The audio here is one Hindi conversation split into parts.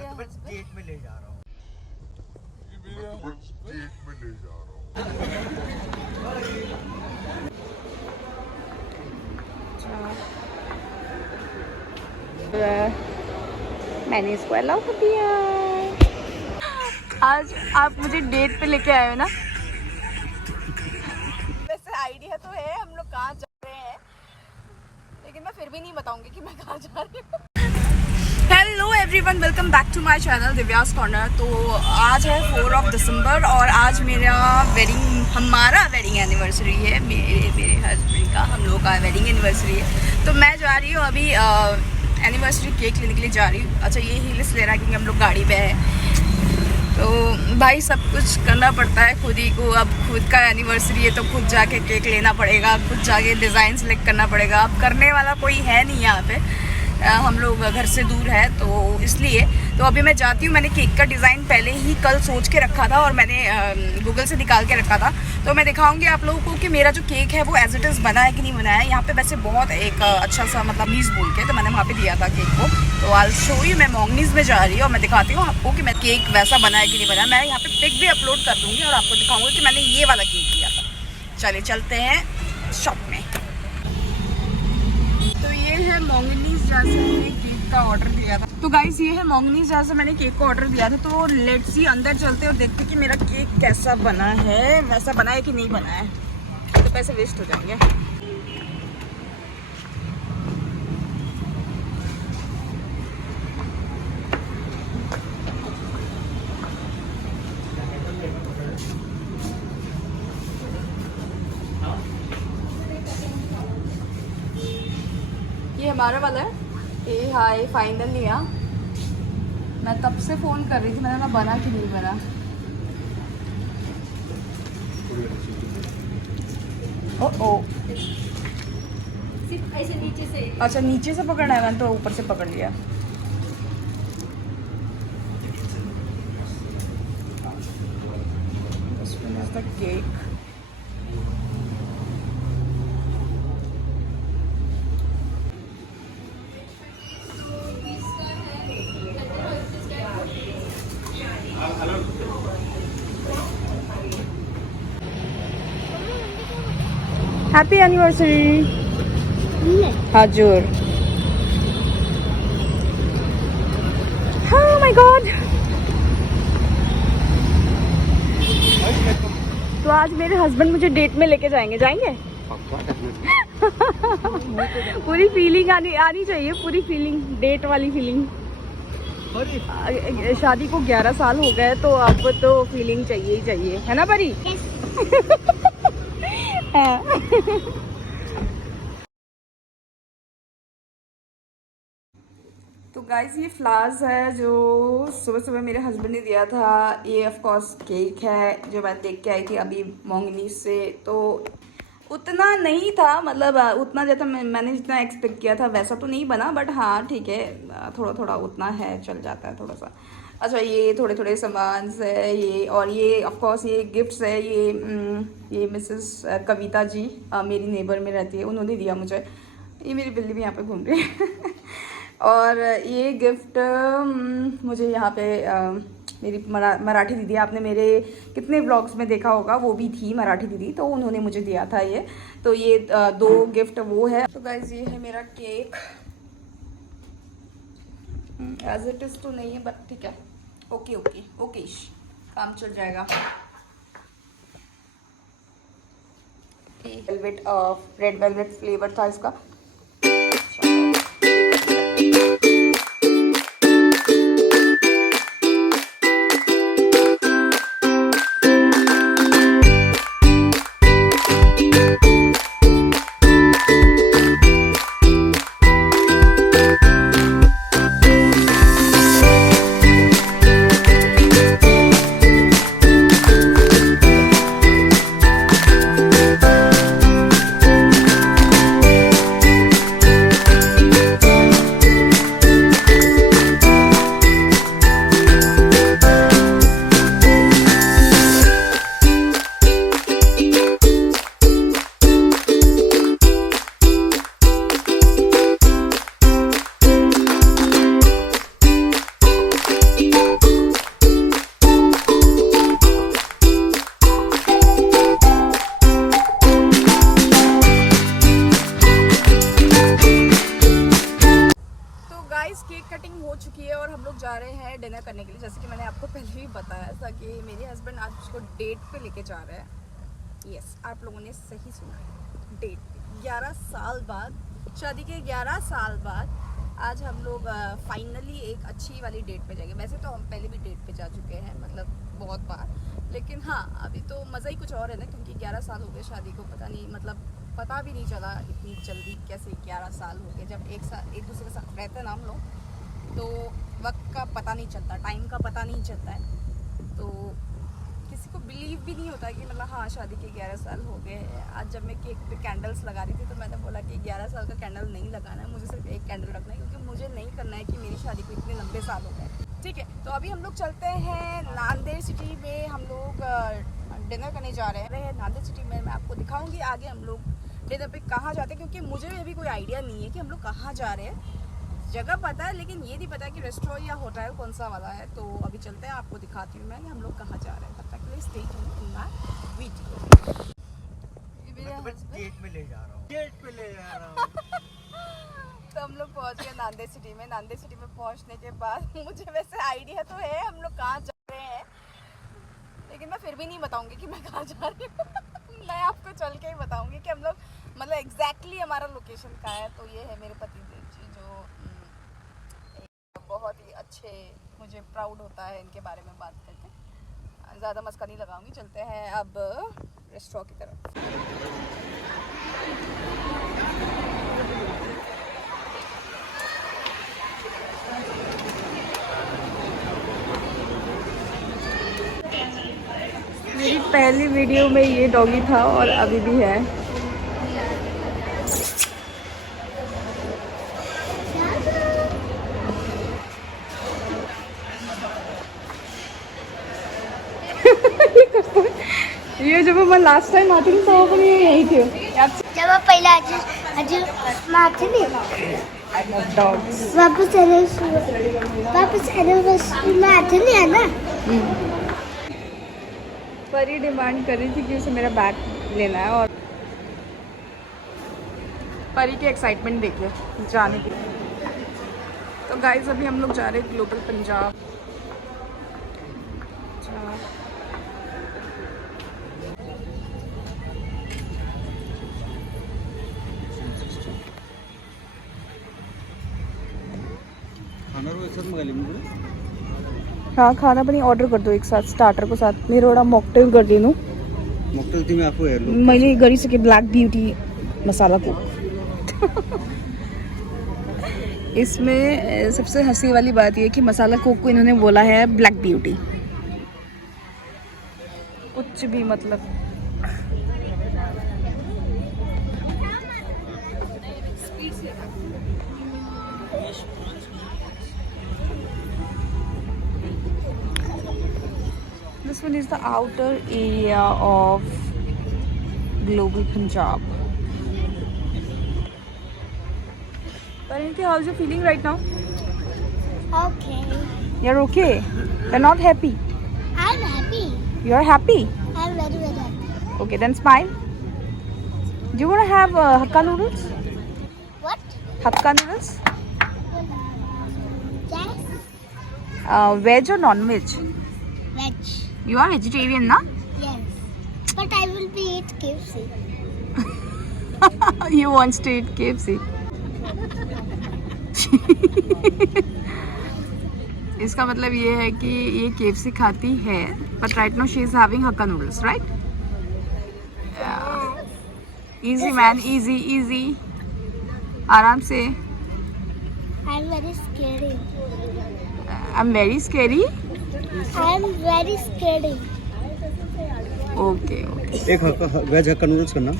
मैं तुम्हें डेट में ले जा रहा हूँ। मैंने इसको अलाउ कर दिया। आज आप मुझे डेट पे लेके आए हो ना? वैसे आइडिया तो है हम लोग कहाँ जा रहे हैं, लेकिन मैं फिर भी नहीं बताऊंगी कि मैं कहाँ जा रही हूँ। Hello everyone, welcome back to my channel Divya's corner. तो आज है 4 दिसंबर और आज हमारा वेडिंग एनिवर्सरी है। मेरे हस्बैंड का, हम लोगों का वेडिंग एनिवर्सरी है। तो मैं जा रही हूँ अभी एनिवर्सरी केक लेने के लिए जा रही हूँ। अच्छा, ये हील्स ले रहा है क्योंकि हम लोग गाड़ी पे है। तो भाई सब कुछ करना पड़ता है खुद ही को। अब खुद का एनिवर्सरी है तो खुद जाके केक लेना पड़ेगा, खुद जाके डिज़ाइन सेलेक्ट करना पड़ेगा। अब करने वाला कोई है नहीं यहाँ पे, हम लोग घर से दूर है तो इसलिए। तो अभी मैं जाती हूँ। मैंने केक का डिज़ाइन पहले ही कल सोच के रखा था और मैंने गूगल से निकाल के रखा था। तो मैं दिखाऊंगी आप लोगों को कि मेरा जो केक है वो एज इट इज़ बना है कि नहीं बना है। यहाँ पे वैसे बहुत एक अच्छा सा मतलब मीज़ बोल के तो मैंने वहाँ पे दिया था केक को। तो आई शो यू, मैं मोंगनीज में जा रही हूँ और मैं दिखाती हूँ आपको कि मैं केक वैसा बना है कि नहीं बना। मैं यहाँ पे पिक भी अपलोड कर दूँगी और आपको दिखाऊँगी कि मैंने ये वाला केक दिया था। चलिए चलते हैं शॉप में। तो ये है मोंगनीज जहाँ से मैंने केक का ऑर्डर दिया था। तो गाइस ये है मोंगनीज जहाँ से मैंने केक का ऑर्डर दिया था। तो लेट्स सी, अंदर चलते और देखते कि मेरा केक कैसा बना है, वैसा बना है कि नहीं बना है। तो पैसे वेस्ट हो जाएंगे। ये हमारा वाला है। ये हाय फाइनल लिया। मैं तब से फ़ोन कर रही थी, मैंने ना बना कि नहीं बना। ओ सिर्फ ऐसे नीचे से। अच्छा, नीचे से पकड़ना है, मैंने तो ऊपर से पकड़ लिया। केक हैप्पी एनिवर्सरी हाजूर। Oh my God! तो आज मेरे हस्बैंड मुझे डेट में लेके जाएंगे। पूरी फीलिंग आनी चाहिए, पूरी फीलिंग, डेट वाली फीलिंग। शादी को 11 साल हो गए तो अब तो फीलिंग चाहिए ही चाहिए, है ना परी? तो गाइस ये फ्लावर्स है जो सुबह सुबह मेरे हस्बैंड ने दिया था। ये ऑफ कोर्स केक है जो मैं देख के आई थी अभी मोंगनीज से। तो उतना नहीं था, मतलब उतना जैसा मैंने जितना एक्सपेक्ट किया था वैसा तो नहीं बना, बट हाँ ठीक है, थोड़ा थोड़ा उतना है, चल जाता है थोड़ा सा। अच्छा, ये थोड़े थोड़े सामान है ये, और ये ऑफ कोर्स ये गिफ्ट्स है। ये मिसेस कविता जी मेरी नेबर में रहती है, उन्होंने दिया मुझे। ये मेरी बिल्ली भी यहाँ पे घूम रही है। और ये गिफ्ट मुझे यहाँ पे मेरी मराठी दीदी, आपने मेरे कितने व्लॉग्स में देखा होगा, वो भी थी मराठी दीदी, तो उन्होंने मुझे दिया था ये। तो ये 2 गिफ्ट वो है। तो गाइज ये है मेरा केक। एज इट इज़ तो नहीं है बट ठीक है, ओके ओके ओके, काम चल जाएगा। वेलवेट, रेड वेलवेट फ्लेवर था इसका। शॉपिंग हो चुकी है और हम लोग जा रहे हैं डिनर करने के लिए। जैसे कि मैंने आपको पहले भी बताया था कि मेरे हस्बैंड आज उसको डेट पे लेके जा रहे हैं। यस, आप लोगों ने सही सुना, डेट पे। 11 साल बाद, शादी के 11 साल बाद आज हम लोग फाइनली एक अच्छी वाली डेट पे जाएंगे। वैसे तो हम पहले भी डेट पे जा चुके हैं, मतलब बहुत बार, लेकिन हाँ अभी तो मज़ा ही कुछ और है ना, क्योंकि 11 साल हो गए शादी को। पता नहीं, मतलब पता भी नहीं चला इतनी जल्दी कैसे 11 साल हो गए। जब एक दूसरे के साथ रहते हैं ना हम लोग, तो वक्त का पता नहीं चलता, टाइम का पता नहीं चलता है। तो किसी को बिलीव भी नहीं होता कि मतलब हाँ शादी के 11 साल हो गए हैं। आज जब मैं केक पे कैंडल्स लगा रही थी तो मैंने बोला कि 11 साल का कैंडल नहीं लगाना है, मुझे सिर्फ एक कैंडल रखना है, क्योंकि मुझे नहीं करना है कि मेरी शादी को इतने लंबे साल हो गए। ठीक है, तो अभी हम लोग चलते हैं नांदेड़ सिटी में। हम लोग डिनर करने जा रहे हैं नांदेड़ सिटी में। मैं आपको दिखाऊंगी आगे हम लोग डिनर पे कहाँ जाते हैं, क्योंकि मुझे अभी कोई आइडिया नहीं है कि हम लोग कहाँ जा रहे हैं। जगह पता है लेकिन ये नहीं पता कि रेस्टोरेंट या होटल कौन सा वाला है। तो अभी चलते हैं, आपको दिखाती हूँ मैं कि हम लोग कहाँ जा रहे हैं। तब तक के लिए stay tuned in my video. Date में ले जा रहा हूँ, डेट पे ले जा रहा हूँ। तो हम लोग पहुँच गए नांदेड़ सिटी में। नांदेड़ सिटी में पहुँचने के बाद मुझे वैसे आइडिया तो है हम लोग कहाँ जा रहे हैं, लेकिन मैं फिर भी नहीं बताऊँगी कि मैं कहाँ जा रही हूँ। मैं आपको चल के ही बताऊँगी कि हम लोग मतलब एग्जैक्टली हमारा लोकेशन कहाँ है। तो ये है मेरे पति देव जी, जो बहुत ही अच्छे, मुझे प्राउड होता है इनके बारे में बात करके। ज़्यादा मस्का नहीं लगाऊंगी, चलते हैं अब रेस्टोरेंट की तरफ। मेरी पहली वीडियो में ये डॉगी था और अभी भी है। ये जब मैं लास्ट टाइम आती थी तो मैं यही थी। जब आप पहले आज मारते नहीं वापस एनिवर्सरी में आते नहीं है ना। परी डिमांड कर रही थी कि उसे मेरा बैग लेना है, और परी की एक्साइटमेंट देखिए जाने की। तो गाइस अभी हम लोग जा रहे हैं ग्लोबल पंजाब। हाँ खाना पनि ऑर्डर कर दो एक साथ, स्टार्टर को साथ। मेरो एउटा मॉकटेल गरिदिनु। मॉकटेल तिमी आफू हेर्नु। मैले गरिसकेँ ब्लैक ब्यूटी मसाला कोक। इसमें सबसे हंसी वाली बात ये कि मसाला कोक को इन्होंने बोला है ब्लैक ब्यूटी। कुछ भी मतलब। This one is the outer area of Global Punjab. Parinti, how's you feeling right now? Okay. You're okay? You're not happy? I'm happy. You're happy? I'm very very happy. Okay, then smile. Do you want to have Hakka noodles? What? Hakka noodles? Yes. Veg or non-veg? Veg. You are vegetarian, na? Yes. But I will be eat KFC. You want to eat KFC? इसका मतलब ये है कि ये KFC खाती है, but right now she is having Hakka noodles, right? Yeah. Easy man, easy, easy. आराम से. I'm very scary. I'm very scary. I'm very scary. Okay, okay. एक वेज हक्का नूडल्स करना।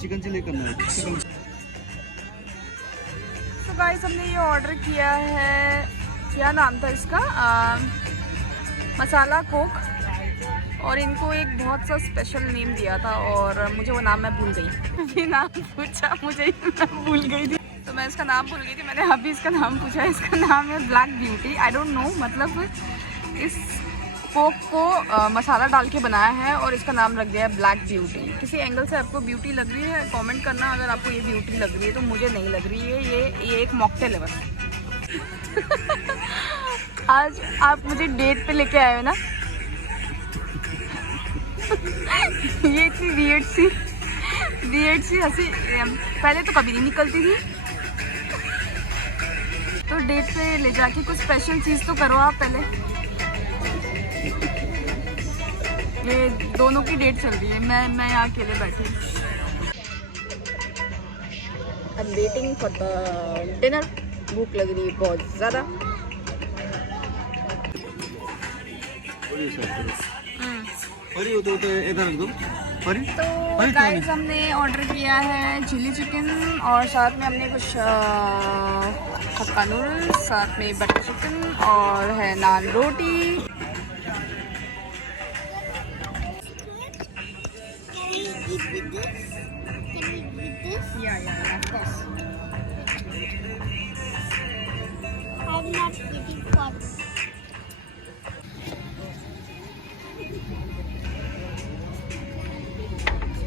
चिकन चिली करना है। तो गाइस हमने ये ऑर्डर किया है, क्या नाम था इसका, मसाला कोक, और इनको एक बहुत सा स्पेशल नेम दिया था और मुझे वो नाम मैं भूल गई। ये नाम पूछा मुझे, मैं भूल गई थी, तो मैं इसका नाम भूल गई थी। मैंने अभी इसका नाम पूछा, इसका नाम है black beauty. I don't know मतलब इस कोक को मसाला डाल के बनाया है और इसका नाम रख दिया है ब्लैक ब्यूटी। किसी एंगल से आपको ब्यूटी लग रही है कमेंट करना, अगर आपको ये ब्यूटी लग रही है तो मुझे नहीं लग रही है। ये एक मॉकटेल है बस। आज आप मुझे डेट पे लेके आए हो ना। ये इतनी वियर्ड सी हंसी पहले तो कभी नहीं निकलती थी, तो डेट पे ले जाके कुछ स्पेशल चीज़ तो करो आप पहले। ये दोनों की डेट चल रही है, मैं यहाँ अकेले बैठी। I'm waiting for the dinner। भूख लग रही है बहुत ज़्यादा। तो गाइस हमने ऑर्डर किया है चिली चिकन और साथ में हमने कुछ हक्का नूडल्स, साथ में बटर चिकन और है नान रोटी। Yeah, of course. I'm not eating for.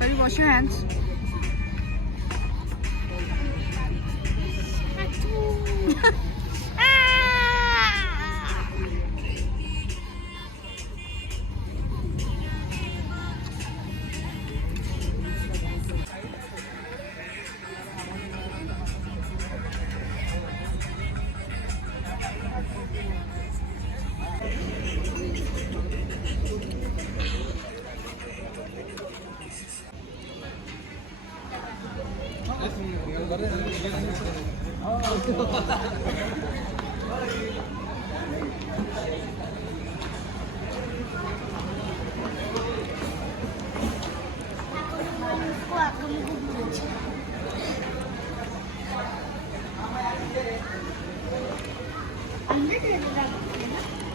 Can you wash your hands?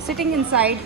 Sitting inside.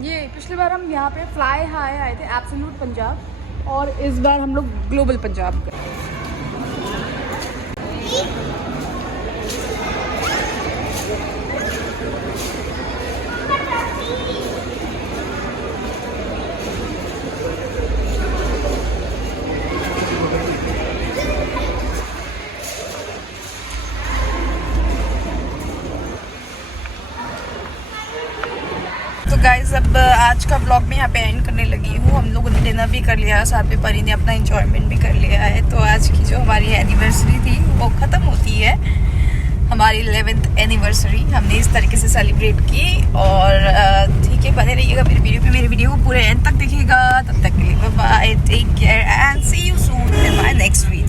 ये पिछली बार हम यहाँ पे फ्लाई हाई आए थे एब्सोल्यूट पंजाब, और इस बार हम लोग ग्लोबल पंजाब गए। तो गाइस अब आज का व्लॉग में यहाँ पे एंड करने लगी हूँ। हम लोगों ने डिनर भी कर लिया है, साथ में परी ने अपना एंजॉयमेंट भी कर लिया है। तो आज की जो हमारी एनिवर्सरी थी वो ख़त्म होती है। हमारी 11th एनिवर्सरी हमने इस तरीके से सेलिब्रेट की। और ठीक है, बने रहिएगा मेरे वीडियो को पूरे एंड तक देखिएगा। तब तक के लिए bye, take care and see you soon in my next video.